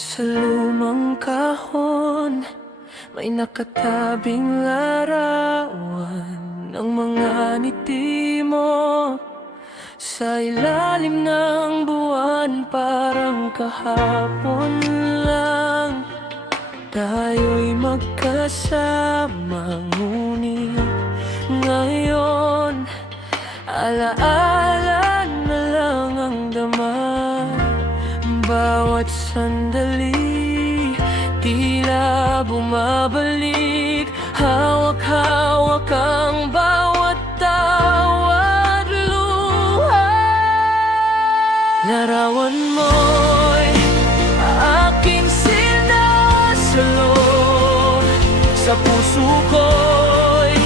Sa lumang kahon, may nakatabing larawan ng mga ngiti mo. Sa ilalim ng buwan, parang kahapon lang tayo'y magkasama. Ngunit ngayon, alaala na lang ang dama. Bawat sandali, tila bumabalik. Hawak-hawak ang bawat tawad luha. Larawan mo'y aking sinasalo. Sa puso ko'y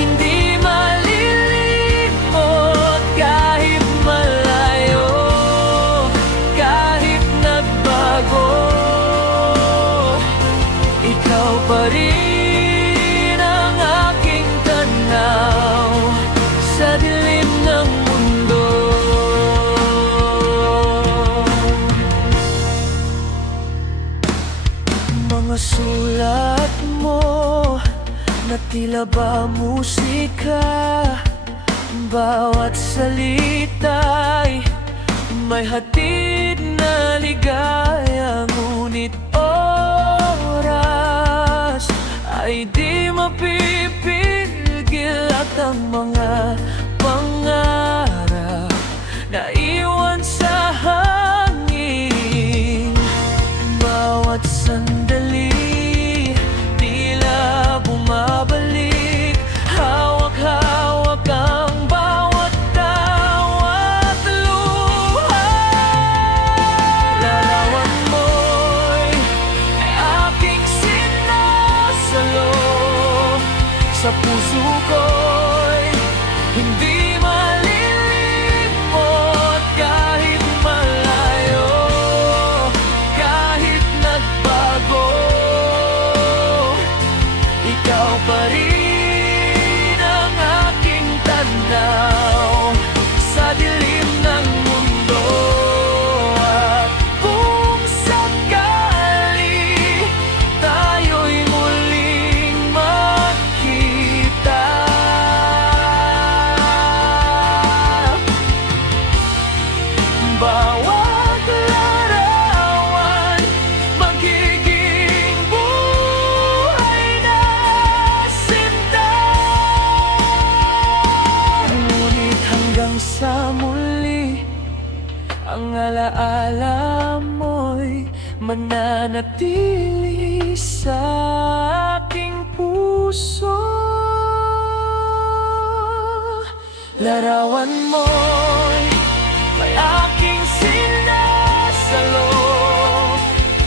hindi malilimot. Kahit malayo, kahit nagbago, ikaw pa rin ang aking tanaw sa dilim ng mundo. Mga sulat mo na tila ba musika, bawat salita'y may hatid na ligaya. Ngunit oras ay di mapipigil, at ang mga pangarap na iwan sa hangin. Bawat sandali, tila bumabalik. Hawak-hawak ang bawat tawat luha. Larawan mo'y aking sinasalo. Sa puso ko'y hindi malilimot. Kahit malayo, kahit nagbago, ikaw pa rin ang aking tanaw sa dilim ng mundo. At kung sakali tayo'y muling magkita, bawat larawan magiging buhay na sinta. Ngunit hanggang sa muli, ang alaala mo'y mananatili sa aking puso. Larawan mo'y may aking sinasalo.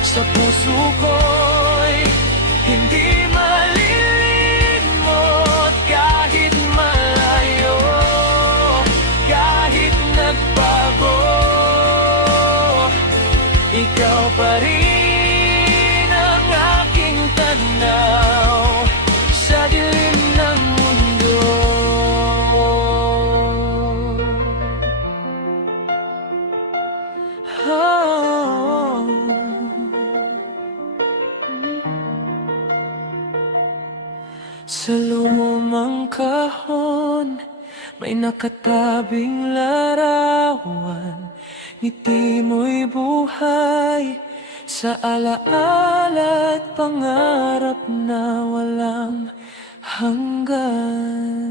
Sa puso ko'y hindi malilimot. Kahit malayo, kahit nagbago, ikaw pa rin ang aking tanaw sa dilim ng mundo. Sa lumang kahon, may nakatabing larawan. Ngiti mo'y buhay sa alaala at pangarap na walang hanggan.